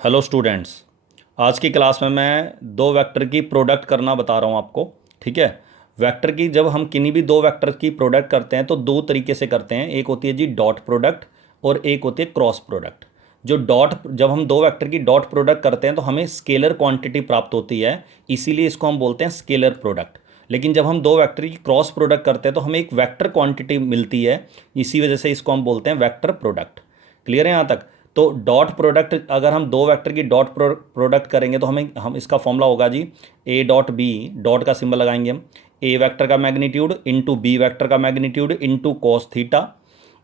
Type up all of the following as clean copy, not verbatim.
Hello students. आज की class में मैं दो वेक्टर की प्रोडक्ट करना बता रहा हूँ आपको। ठीक है। वेक्टर की जब हम किन्हीं भी दो वेक्टर की प्रोडक्ट करते हैं तो दो तरीके से करते हैं। एक होती है जी डॉट प्रोडक्ट और एक होती है क्रॉस प्रोडक्ट। जो डॉट जब हम दो वेक्टर की डॉट प्रोडक्ट करते हैं तो हमें स्केलर क्वांटिटी प्राप्त होती है, इसीलिए इसको हम बोलते हैं स्केलर प्रोडक्ट। लेकिन जब हम दो वेक्टर की क्रॉस प्रोडक्ट करते हैं तो हमें एक वेक्टर क्वांटिटी मिलती है, इसी वजह से इसको हम बोलते हैं वेक्टर प्रोडक्ट। क्लियर है यहाँ तक? तो डॉट प्रोडक्ट अगर हम दो वेक्टर की डॉट प्रोडक्ट करेंगे तो हम इसका फॉर्मूला होगा जी ए डॉट बी। डॉट का सिंबल लगाएंगे हम। ए वेक्टर का मैग्नीट्यूड इंटू बी वेक्टर का मैग्नीट्यूड इंटू कॉस थीटा।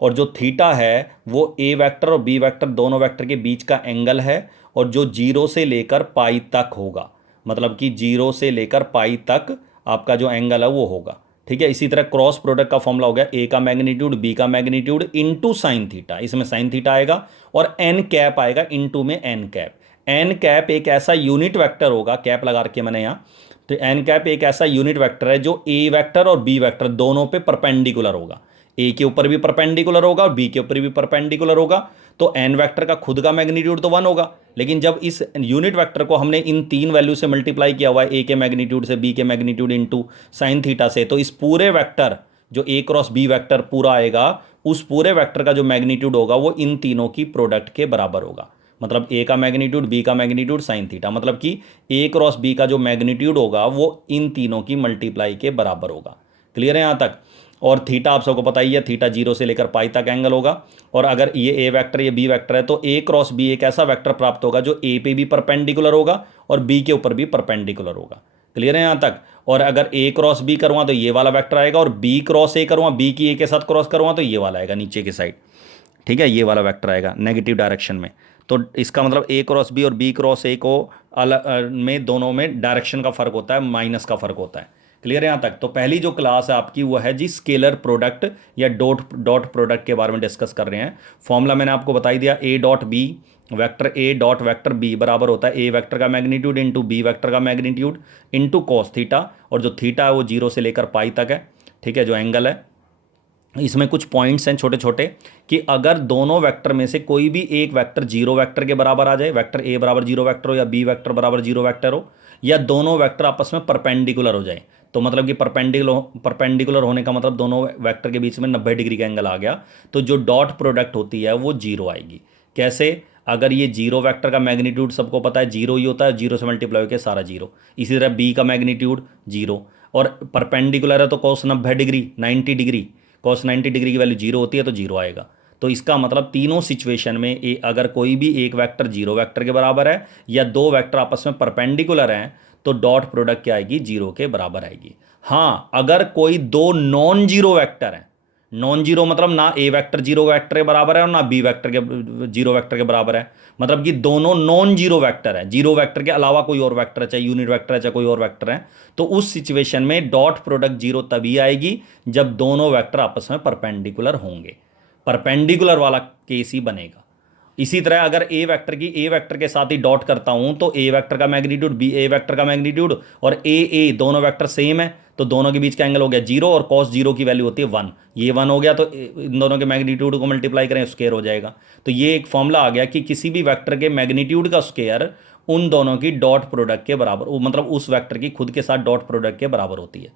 और जो थीटा है वो ए वेक्टर और बी वेक्टर दोनों वेक्टर के बीच का एंगल है, और जो जीरो से लेकर पाई तक होगा, मतलब कि जीरो से लेकर पाई तक आपका जो एंगल है वो होगा। ठीक है। इसी तरह क्रॉस प्रोडक्ट का फॉर्मूला हो गया ए का मैग्नीट्यूड बी का मैग्नीट्यूड इनटू साइन थीटा। इसमें साइन थीटा आएगा और एन कैप आएगा, इनटू में एन कैप। एन कैप एक ऐसा यूनिट वेक्टर होगा, कैप लगा रखे मैंने यहाँ। तो एन कैप एक ऐसा यूनिट वेक्टर है जो ए वेक्टर और बी वेक्टर दोनों पे परपेंडिकुलर होगा। ए के ऊपर भी परपेंडिकुलर होगा और बी के ऊपर भी परपेंडिकुलर होगा। तो एन वेक्टर का खुद का मैग्नीट्यूड तो 1 होगा, लेकिन जब इस यूनिट वेक्टर को हमने इन तीन वैल्यू से मल्टीप्लाई किया हुआ है, ए के मैग्नीट्यूड से बी के मैग्नीट्यूड इंटू साइन थीटा से, तो इस पूरे वेक्टर जो ए क्रॉस बी वेक्टर पूरा आएगा, उस पूरे वेक्टर का जो मैग्नीट्यूड होगा वो इन तीनों की प्रोडक्ट के बराबर होगा। मतलब ए का मैग्नीट्यूड बी का मैग्नीट्यूड साइन थीटा, मतलब कि ए क्रॉस बी का जो मैग्नीट्यूड होगा वो इन तीनों की मल्टीप्लाई के बराबर होगा। क्लियर है यहाँ तक? और थीटा आप सबको पता ही है, थीटा जीरो से लेकर पाई तक एंगल होगा। और अगर ये ए वेक्टर ये बी वेक्टर है तो ए क्रॉस बी एक ऐसा वेक्टर प्राप्त होगा जो ए पे भी परपेंडिकुलर होगा और बी के ऊपर भी परपेंडिकुलर होगा। क्लियर है यहाँ तक? और अगर ए क्रॉस बी करूँगा तो ये वाला वेक्टर आएगा, और बी क्रॉस ए करूँगा, बी की ए के साथ क्रॉस करूँगा तो ये वाला आएगा नीचे की साइड। ठीक है, ये वाला वेक्टर आएगा नेगेटिव डायरेक्शन में। तो इसका मतलब ए क्रॉस बी और बी क्रॉस ए को अलग में दोनों में डायरेक्शन का फर्क होता है, माइनस का फर्क होता है। क्लियर है यहाँ तक? तो पहली जो क्लास है आपकी वो है जी स्केलर प्रोडक्ट या डॉट डॉट प्रोडक्ट के बारे में डिस्कस कर रहे हैं। फॉर्मूला मैंने आपको बता ही दिया, A dot B vector A dot vector B बराबर होता है ए वेक्टर का मैग्नीट्यूड इंटू बी वेक्टर का मैग्नीट्यूड इंटू कॉस थीटा। और जो थीटा है वो जीरो से लेकर पाई तक है। ठीक है, जो एंगल है। इसमें कुछ पॉइंट्स हैं छोटे छोटे, कि अगर दोनों वेक्टर में से कोई भी एक वेक्टर जीरो वेक्टर के बराबर आ जाए, वेक्टर ए बराबर जीरो वेक्टर हो या बी वेक्टर बराबर जीरो वेक्टर हो, या दोनों वेक्टर आपस में परपेंडिकुलर हो जाए, तो मतलब कि परपेंडिकुलर होने का मतलब दोनों वेक्टर के बीच में 90 डिग्री का एंगल आ गया, तो जो डॉट प्रोडक्ट होती है वो जीरो आएगी। कैसे? अगर ये जीरो वेक्टर का मैग्नीट्यूड सबको पता है जीरो ही होता है, जीरो से मल्टीप्लाई होकर सारा जीरो। इसी तरह बी का मैग्नीट्यूड जीरो, और परपेंडिकुलर है तो कोस 90 डिग्री 90 डिग्री, कॉस 90 डिग्री की वैल्यू जीरो होती है तो जीरो आएगा। तो इसका मतलब तीनों सिचुएशन में अगर कोई भी एक वेक्टर जीरो वेक्टर के बराबर है या दो वेक्टर आपस में परपेंडिकुलर हैं तो डॉट प्रोडक्ट क्या आएगी? जीरो के बराबर आएगी। हाँ, अगर कोई दो नॉन जीरो वेक्टर हैं, नॉन जीरो मतलब ना ए वेक्टर जीरो वेक्टर के बराबर है और ना बी वेक्टर के जीरो वेक्टर के बराबर है, मतलब कि दोनों नॉन जीरो वेक्टर है, जीरो वेक्टर के अलावा कोई और वेक्टर है, चाहे यूनिट वेक्टर है चाहे कोई और वेक्टर है, तो उस सिचुएशन में डॉट प्रोडक्ट जीरो तभी आएगी जब दोनों वेक्टर आपस में परपेंडिकुलर होंगे। परपेंडिकुलर वाला केस ही बनेगा। इसी तरह अगर ए वेक्टर के साथ ही डॉट करता हूं तो ए वेक्टर का मैग्नीट्यूड बी ए वेक्टर का मैग्नीट्यूड और ए दोनों वेक्टर सेम है, तो दोनों के बीच का एंगल हो गया जीरो, और कॉस जीरो की वैल्यू होती है 1। ये 1 हो गया तो इन दोनों के मैग्नीट्यूड को मल्टीप्लाई करें, स्क्वायर हो जाएगा। तो ये एक फॉर्मूला आ गया कि किसी भी वेक्टर के मैग्नीट्यूड का स्क्वायर उन दोनों की डॉट प्रोडक्ट के बराबर, मतलब उस वेक्टर की खुद के साथ डॉट प्रोडक्ट के बराबर होती है।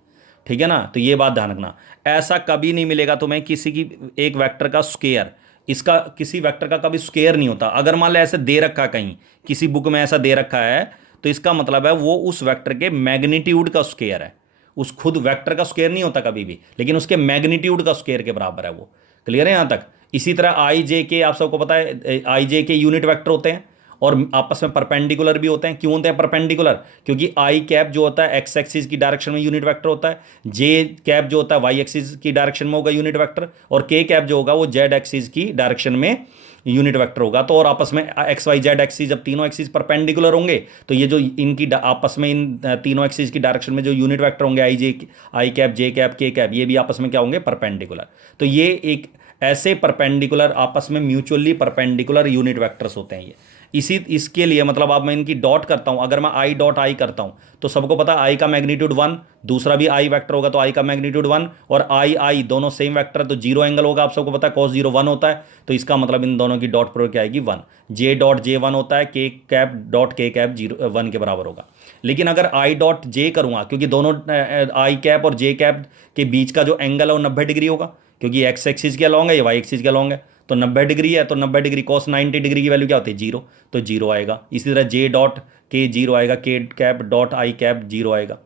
ठीक है ना? तो ये बात ध्यान रखना। ऐसा कभी नहीं मिलेगा तुम्हें किसी की एक वेक्टर का स्क्वायर, इसका किसी वेक्टर का कभी स्क्वायर नहीं होता। अगर मान लो ऐसे दे रखा कहीं किसी बुक में ऐसा दे रखा है तो इसका मतलब है वो उस वेक्टर के मैग्नीट्यूड का स्क्वायर है। उस खुद वेक्टर का स्क्वायर नहीं होता कभी भी, लेकिन उसके मैग्नीट्यूड का स्क्वायर के बराबर है वो। क्लियर है यहां तक? इसी तरह आई जे के, आप सबको पता है आई जे के यूनिट वेक्टर होते हैं और आपस में परपेंडिकुलर भी होते हैं। क्यों होते हैं परपेंडिकुलर? क्योंकि आई कैप जो होता है एक्स एक्सिस की डायरेक्शन में यूनिट वेक्टर होता है, जे कैप जो होता है वाई एक्सिस की डायरेक्शन में होगा यूनिट वेक्टर, और के कैप जो होगा वो जेड एक्सिस की डायरेक्शन में यूनिट वेक्टर होगा। तो और आपस में एक्स वाई जेड एक्सिस, जब तीनों एक्सिस परपेंडिकुलर होंगे तो ये जो इनकी आपस में इन तीनों एक्सिस की डायरेक्शन में जो यूनिट वेक्टर होंगे आई कैप जे कैप के कैप, ये भी आपस में क्या होंगे? परपेंडिकुलर। तो ये एक ऐसे परपेंडिकुलर, आपस में म्यूचुअली परपेंडिकुलर यूनिट वेक्टर्स होते हैं ये। इसके लिए मतलब आप, मैं इनकी डॉट करता हूं, अगर मैं आई डॉट आई करता हूं तो सबको पता है आई का मैग्नीट्यूड 1, दूसरा भी आई वेक्टर होगा तो आई का मैग्नीट्यूड 1, और आई आई दोनों सेम वेक्टर तो जीरो एंगल होगा, आप सबको पता है cos 0 1 होता है, तो इसका मतलब इन दोनों की डॉट प्रोडक्ट क्या आएगी 1। जे डॉट जे 1 होता है, के कैप डॉट के कैप 1 के बराबर होगा। लेकिन अगर आई डॉट जे करूंगा, क्योंकि दोनों आई कैप और जे कैप के बीच का जो एंगल है वो 90 डिग्री होगा, क्योंकि एक्स एक्सिस के अलॉन्ग है, ये वाई एक्सिस के अलॉन्ग है, तो 90 डिग्री है, तो 90 डिग्री cos 90 डिग्री की वैल्यू क्या होती है 0, तो 0 आएगा। इसी तरह जे डॉट के 0 आएगा, के कैप डॉट आई कैप 0 आएगा,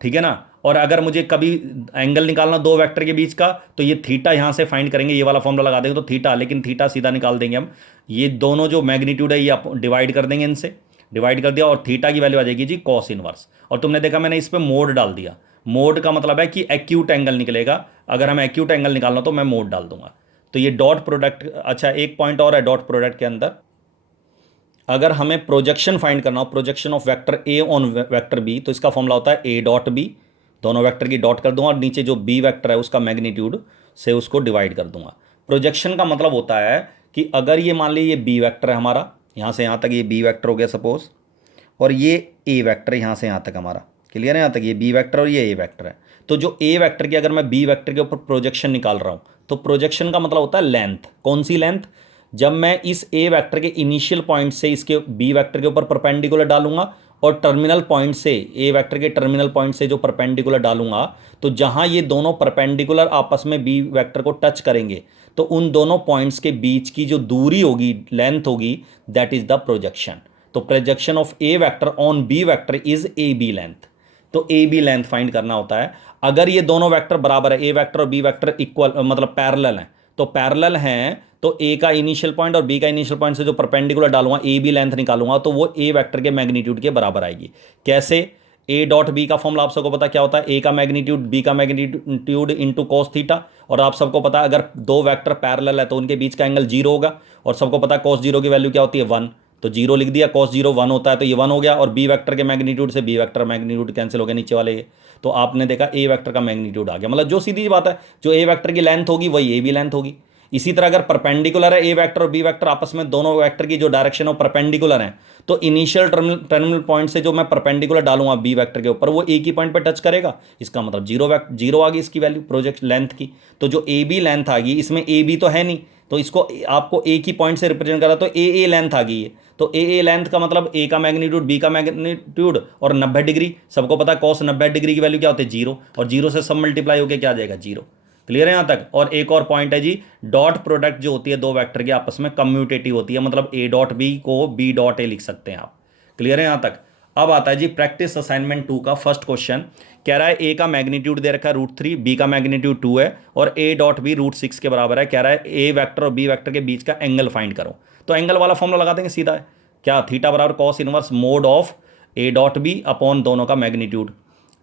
ठीक है ना। और अगर मुझे कभी एंगल निकालना दो वेक्टर के बीच का, तो ये थीटा यहाँ से फाइंड करेंगे, ये वाला फॉर्मूला लगा देंगे तो थीटा, लेकिन थीटा सीधा निकाल देंगे हम, ये दोनों जो मैग्नीट्यूड है ये डिवाइड कर देंगे, इनसे डिवाइड कर दिया और थीटा की वैल्यू आ जाएगी जी कॉस इनवर्स। और तुमने देखा मैंने इस पर मोड डाल दिया, मोड का मतलब है कि एक्यूट एंगल निकलेगा, अगर हमें एक्यूट एंगल निकालना तो मैं मोड डाल दूंगा। तो ये डॉट प्रोडक्ट, अच्छा एक पॉइंट और है डॉट प्रोडक्ट के अंदर, अगर हमें प्रोजेक्शन फाइंड करना हो, projection of vector A on vector B, तो इसका फॉर्मूला होता है ए डॉट बी, दोनों वेक्टर की डॉट कर दूंगा और नीचे जो बी वेक्टर है उसका मैग्नीट्यूड से उसको डिवाइड कर दूंगा। प्रोजेक्शन का मतलब होता है कि अगर ये मान लीजिए ये बी वेक्टर है हमारा, यहाँ से यहाँ तक ये बी वेक्टर हो गया सपोज, और ये ए वेक्टर यहाँ से यहाँ तक हमारा, क्लियर है, यहाँ तक ये बी वेक्टर और ये ए वेक्टर है, तो जो ए वेक्टर की अगर मैं बी वेक्टर के ऊपर प्रोजेक्शन निकाल रहा हूँ, तो प्रोजेक्शन का मतलब होता है लेंथ। कौन सी लेंथ? जब मैं इस ए वेक्टर के इनिशियल पॉइंट से इसके बी वेक्टर के ऊपर परपेंडिकुलर डालूंगा और टर्मिनल पॉइंट से, ए वेक्टर के टर्मिनल पॉइंट से जो परपेंडिकुलर डालूंगा, तो जहां ये दोनों परपेंडिकुलर आपस में बी वेक्टर को टच करेंगे, तो उन दोनों पॉइंट्स के बीच की जो दूरी होगी, लेंथ होगी, दैट इज द प्रोजेक्शन। तो projection of A vector on B vector is A B length. तो ए बी लेंथ फाइंड करना होता है। अगर ये दोनों वेक्टर बराबर है, ए वेक्टर और बी वेक्टर इक्वल मतलब पैरेलल हैं, तो पैरेलल हैं तो ए का इनिशियल पॉइंट और बी का इनिशियल पॉइंट से जो परपेंडिकुलर डालूंगा, ए बी लेंथ निकालूंगा, तो वो ए वेक्टर के मैग्नीट्यूड के बराबर आएगी। कैसे? ए डॉट बी का फॉर्मूला आप सबको पता क्या होता है, ए का मैग्नीट्यूड बी का मैग्नीट्यूड इंटू कॉस थीटा, और आप सबको पता है अगर दो वेक्टर पैरेलल है तो उनके बीच का एंगल 0 होगा, और सबको पता है कॉस 0 की वैल्यू क्या होती है 1, तो 0 लिख दिया, cos 0 1 होता है तो ये 1 हो गया, और बी वेक्टर के मैग्नीट्यूड से बी वेक्टर मैग्नीट्यूड कैंसिल हो गया नीचे वाले ये, तो आपने देखा ए वेक्टर का मैग्नीट्यूड आ गया। मतलब जो सीधी बात है, जो ए वेक्टर की लेंथ होगी वही ए बी लेंथ होगी। इसी तरह अगर परपेंडिकुलर है ए वेक्टर और बी वेक्टर आपस में, दोनों वेक्टर की जो डायरेक्शन है परपेंडिकुलर है, तो इनिशियल टर्मिनल पॉइंट से जो मैं परपेंडिकुलर डालूंगा बी वेक्टर के ऊपर, वो एक ही पॉइंट पर टच करेगा, इसका मतलब जीरो आ गई इसकी वैल्यू प्रोजेक्ट लेंथ की। तो जो ए बी लेंथ आ गई, इसमें ए बी तो है नहीं, तो इसको आपको एक ही पॉइंट से रिप्रेजेंट करा, तो ए लेंथ आ गई है। तो ए लेंथ का मतलब ए का मैग्नीट्यूड बी का मैग्नीट्यूड और 90 डिग्री, सबको पता है cos 90 डिग्री की वैल्यू क्या होती है 0, और 0 से सब मल्टीप्लाई होकर क्या आ जाएगा 0। क्लियर है यहाँ तक? और एक और पॉइंट है जी, डॉट प्रोडक्ट जो होती है दो वेक्टर के आपस में कम्यूटेटिव होती है, मतलब ए डॉट बी को बी डॉट ए लिख सकते हैं आप। क्लियर है यहाँ तक? अब आता है जी प्रैक्टिस असाइनमेंट 2 का फर्स्ट क्वेश्चन। कह रहा है ए का मैग्नीट्यूड दे रखा है √3, बी का मैग्नीट्यूड 2 है और ए डॉट बी √6 के बराबर है। कह रहा है ए वेक्टर और बी वेक्टर के बीच का एंगल फाइंड करो। तो एंगल वाला फॉर्मूला लगा देंगे सीधा है, क्या? थीटा बराबर cos inverse mod of A dot B upon दोनों का मैग्नीट्यूड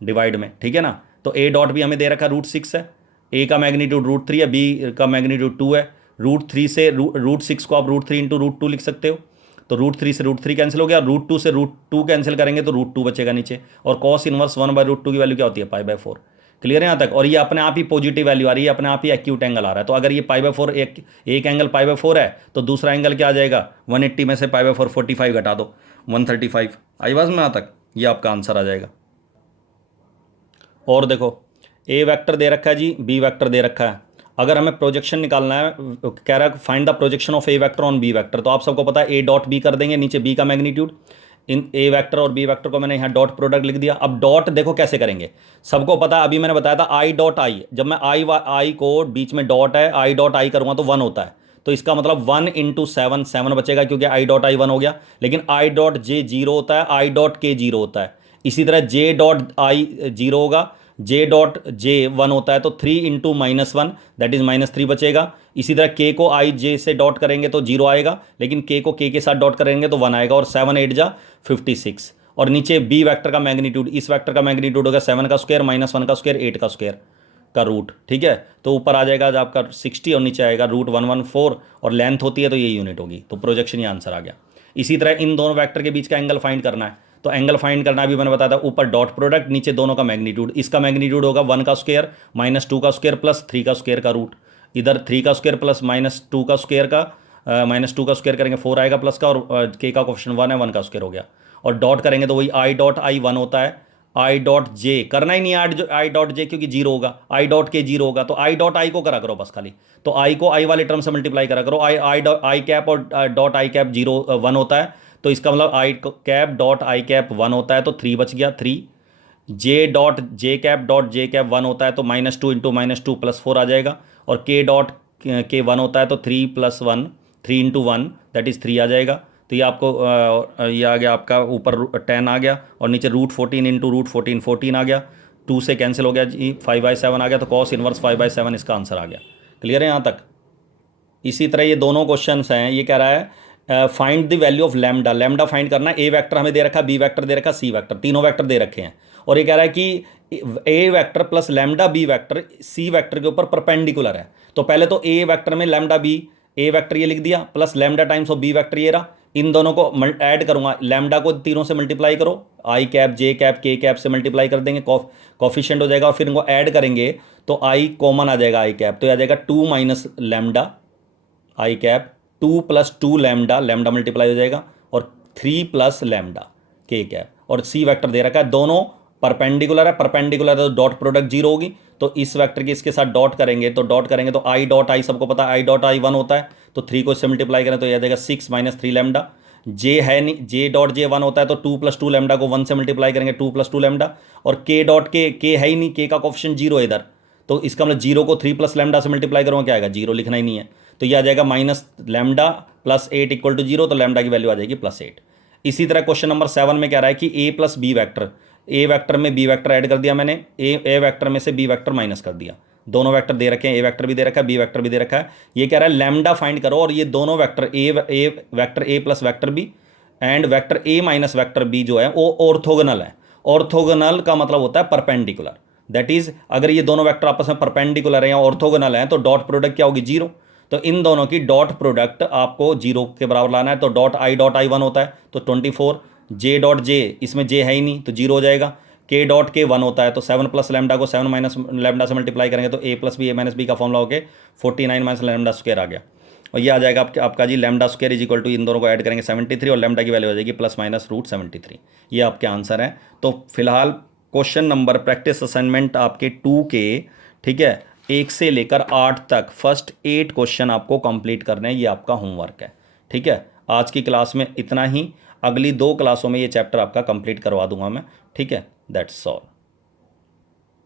डिवाइड में, ठीक है ना। तो ए डॉट बी हमें दे रखा है √6 है, ए का मैग्नीट्यूड √3 है, बी का मैग्नीट्यूड 2 है। √3 से √6 को आप √3 इंटू √2 लिख सकते हो, तो √3 से √3 कैंसिल हो गया, √2 से √2 कैंसिल करेंगे तो √2 बचेगा नीचे, और cos इनवर्स 1/√2 की वैल्यू क्या होती है π/4। क्लियर है यहाँ तक? और ये अपने आप ही पॉजिटिव वैल्यू आ रही है, अपने आप ही एक्यूट एंगल आ रहा है। तो अगर ये π/4 एक एंगल π/4 है, तो दूसरा एंगल क्या आ जाएगा? 180 में से π/4 45 घटा दो, 135। आई बात में यहाँ तक? ये आपका आंसर आ जाएगा। और देखो ए वेक्टर दे रखा है जी, बी वेक्टर दे रखा है। अगर हमें प्रोजेक्शन निकालना है, कह रहा है find the projection of A vector on B vector, तो आप सबको पता है ए डॉट बी कर देंगे, नीचे बी का मैग्नीट्यूड, इन ए वेक्टर और बी वेक्टर को मैंने यहाँ डॉट प्रोडक्ट लिख दिया। अब डॉट देखो कैसे करेंगे, सबको पता है, अभी मैंने बताया था आई डॉट आई, जब मैं आई को बीच में डॉट है, आई डॉट आई करूँगा तो 1 होता है, तो इसका मतलब 1 × 7 7 बचेगा, क्योंकि आई डॉट आई 1 हो गया। लेकिन आई डॉट जे 0 होता है, आई डॉट के 0 होता है। इसी तरह जे डॉट आई 0 होगा, जे डॉट जे 1 होता है, तो 3 × -1 दैट इज -3 बचेगा। इसी तरह के को आई जे से डॉट करेंगे तो 0 आएगा, लेकिन के को के साथ डॉट करेंगे तो 1 आएगा, और 7 8 जा 56। और नीचे बी वेक्टर का मैग्नीट्यूड, इस वेक्टर का मैग्नीट्यूड होगा 7 का स्क्वायर -1 का स्क्वायर 8 का स्क्वायर का रूट, ठीक है। तो ऊपर आ जाएगा आपका 60 और नीचे आएगा √114, और लेंथ होती है तो ये यूनिट होगी, तो प्रोजेक्शन ये आंसर आ गया। इसी तरह इन दोनों वेक्टर के बीच का एंगल फाइंड करना है, तो एंगल फाइंड करना भी मैंने बताया था, ऊपर डॉट प्रोडक्ट, नीचे दोनों का मैग्नीट्यूड। इसका मैग्नीट्यूड होगा 1 का स्क्वायर -2 का स्क्वायर +3 का स्क्वायर का रूट, इधर 3 का स्क्वायर प्लस -2 का स्क्वायर का -2 का स्क्वायर करेंगे 4 आएगा प्लस का, और के का कोफिशिएंट 1 है, 1 का स्क्वायर हो गया। और डॉट करेंगे तो वही आई डॉट आई 1 होता है, आई डॉट जे करना ही नहीं है, आई डॉट जे क्योंकि जीरो होगा, आई डॉट के जीरो होगा, तो आई डॉट आई को करा करो बस खाली। तो आई को आई वाले टर्म से मल्टीप्लाई करा करो, आई आई डॉट आई कैप और डॉट आई कैप 1 होता है, तो इसका मतलब आई कैप डॉट आई कैप 1 होता है, तो 3 बच गया 3। J dot J cap dot J cap 1 होता है, तो -2 इंटू -2 +4 आ जाएगा। और के डॉट के 1 होता है, तो 3 + 1 3 इंटू 1 दैट इज़ 3 आ जाएगा। तो ये आपको ये आ गया आपका, ऊपर 10 आ गया और नीचे √14 इंटू √14 14 आ गया, 2 से कैंसिल हो गया जी, 5/7 आ गया, तो cos इनवर्स 5/7 इसका आंसर आ गया। क्लियर है यहाँ तक? इसी तरह ये दोनों क्वेश्चंस हैं, ये कह रहा है find the value of lambda, lambda find करना है। ए वेक्टर हमें दे रखा है, बी वेक्टर दे रखा है, सी वेक्टर, तीनों वेक्टर दे रखे हैं। और ये कह रहा है कि A vector plus lambda B vector C vector के ऊपर परपेंडिकुलर है। तो पहले तो ए वेक्टर में लैम्डा बी, ए वेक्टर ये लिख दिया, plus lambda times of B vector ये रहा, इन दोनों को ऐड करूंगा, लैम्डा को तीनों से मल्टीप्लाई करो, आई कैप जे कैप के कैप से मल्टीप्लाई कर देंगे, कॉफिशिएंट हो जाएगा, और फिर इनको ऐड करेंगे तो आई कॉमन आ जाएगा, आई कैप, तो आ जाएगा 2 माइनस लैम्डा आई कैप 2 + 2 लैम्डा, लैम्डा मल्टीप्लाई हो जाएगा, और 3 + लैम्डा के कैप। और सी वेक्टर दे रखा है, दोनों परपेंडिकुलर है, परपेंडिकुलर है तो डॉट प्रोडक्ट जीरो होगी, तो इस वेक्टर की इसके साथ डॉट करेंगे, तो डॉट करेंगे तो आई डॉट आई सबको पता है, आई डॉट आई 1 होता है, तो 3 को इससे मल्टीप्लाई करें तो यह आ जाएगा 6 - 3 लैम्डा। जे है नहीं, जे डॉट जे 1 होता है, तो 2 + 2 लैम्डा को 1 से मल्टीप्लाई करेंगे, 2 + 2 लैम्डा। और के डॉट के है ही नहीं, के का कोफिशिएंट 0 है इधर, तो इसका मतलब 0 को 3 + लैम्डा से मल्टीप्लाई करूँगा, क्या आएगा 0, लिखना ही नहीं है, तो यह आ जाएगा -लैम्डा + 8 = 0, तो लैम्डा की वैल्यू आ जाएगी +8। इसी तरह क्वेश्चन नंबर 7 में कह रहा है कि ए प्लस बी वैक्टर, ए वेक्टर में बी वेक्टर ऐड कर दिया मैंने, ए वेक्टर में से बी वेक्टर माइनस कर दिया, दोनों वेक्टर दे रखे हैं, ए वेक्टर भी दे रखा है, बी वेक्टर भी दे रखा है। ये कह रहा है लैम्डा फाइंड करो, और ये दोनों vector A vector A plus vector B and vector A minus vector B जो है वो ऑर्थोगोनल है। ऑर्थोगोनल का मतलब होता है परपेंडिकुलर, दैट इज अगर ये दोनों वेक्टर आपस में परपेंडिकुलर है या ऑर्थोगोनल है तो डॉट प्रोडक्ट क्या होगी 0। तो इन दोनों की डॉट प्रोडक्ट आपको 0 के बराबर लाना है, तो डॉट आई 1 होता है तो 24, जे डॉट जे, इसमें जे है ही नहीं तो 0 हो जाएगा, के डॉट के 1 होता है, तो 7 + लैम्डा को 7 माइनस लैम्डा से मल्टीप्लाई करेंगे तो ए प्लस बी ए माइनस बी का फॉर्मूला होके 49 - लैम्डा स्क्वायर आ गया। और ये आ जाएगा आपका जी लैम्डा स्क्वायर = इन दोनों को ऐड करेंगे 73, और लैम्डा की वैल्यू हो जाएगी ±√73। ये आपके आंसर हैं। तो फिलहाल क्वेश्चन नंबर प्रैक्टिस असाइनमेंट आपके 2 के, ठीक है, 1 से लेकर 8 तक फर्स्ट 8 क्वेश्चन आपको कंप्लीट करने हैं, ये आपका होमवर्क है। ठीक है, आज की क्लास में इतना ही, अगली 2 क्लासों में ये चैप्टर आपका कंप्लीट करवा दूंगा मैं। ठीक है, दैट्स ऑल।